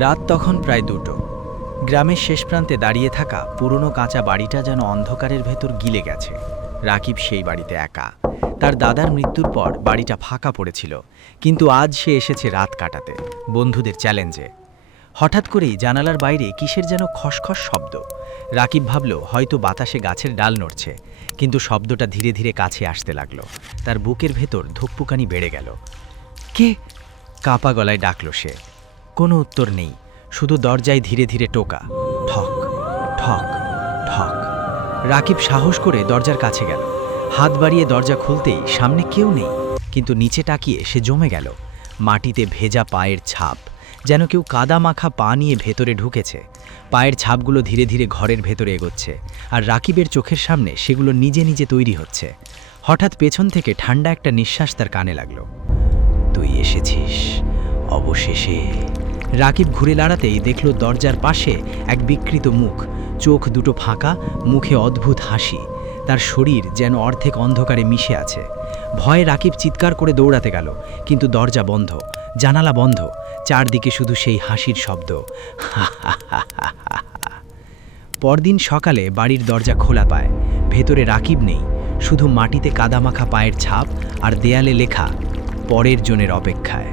রাত তখন প্রায় 2টো। গ্রামের শেষ প্রান্তে দাঁড়িয়ে থাকা পুরনো কাঁচা বাড়িটা যেন অন্ধকারের ভেতর গিলে গেছে। রাকিব সেই বাড়িতে একা। তার দাদার মৃত্যুর পর বাড়িটা ফাঁকা পড়েছিল, কিন্তু আজ সে এসেছে রাত কাটাতে, বন্ধুদের চ্যালেঞ্জে। হঠাৎ করেই জানালার বাইরে কিসের যেন খসখস শব্দ। রাকিব ভাবল হয়তো বাতাসে গাছের ডাল নড়ছে, কিন্তু শব্দটা ধীরে ধীরে কাছে আসতে লাগলো। তার বুকের ভেতর ধুকপুকানি বেড়ে গেল। কে? কাঁপা গলায় ডাকল সে। কোনো উত্তর নেই, শুধু দরজায় ধীরে ধীরে টোকা। ঠক ঠক ঠক। রাকিব সাহস করে দরজার কাছে গেল। হাত বাড়িয়ে দরজা খুলতেই সামনে কেউ নেই, কিন্তু নিচে তাকিয়ে সে জমে গেল। মাটিতে ভেজা পায়ের ছাপ, যেন কেউ কাদা মাখা পা নিয়ে ভেতরে ঢুকেছে। পায়ের ছাপগুলো ধীরে ধীরে ঘরের ভেতরে এগোচ্ছে, আর রাকিবের চোখের সামনে সেগুলো নিজে নিজে তৈরি হচ্ছে। হঠাৎ পেছন থেকে ঠান্ডা একটা নিঃশ্বাস তার কানে লাগলো। তুই এসেছিস অবশেষে। রাকিব ঘুরে দাঁড়াতেই দেখল দরজার পাশে এক বিকৃত মুখ, চোখ দুটো ফাঁকা, মুখে অদ্ভুত হাসি। তার শরীর যেন অর্ধেক অন্ধকারে মিশে আছে। ভয়ে রাকিব চিৎকার করে দৌড়াতে গেল, কিন্তু দরজা বন্ধ, জানালা বন্ধ, চারদিকে শুধু সেই হাসির শব্দ। পরদিন সকালে বাড়ির দরজা খোলা পায়। ভেতরে রাকিব নেই, শুধু মাটিতে কাদামাখা পায়ের ছাপ আর দেয়ালে লেখা, পরের জনের অপেক্ষায়।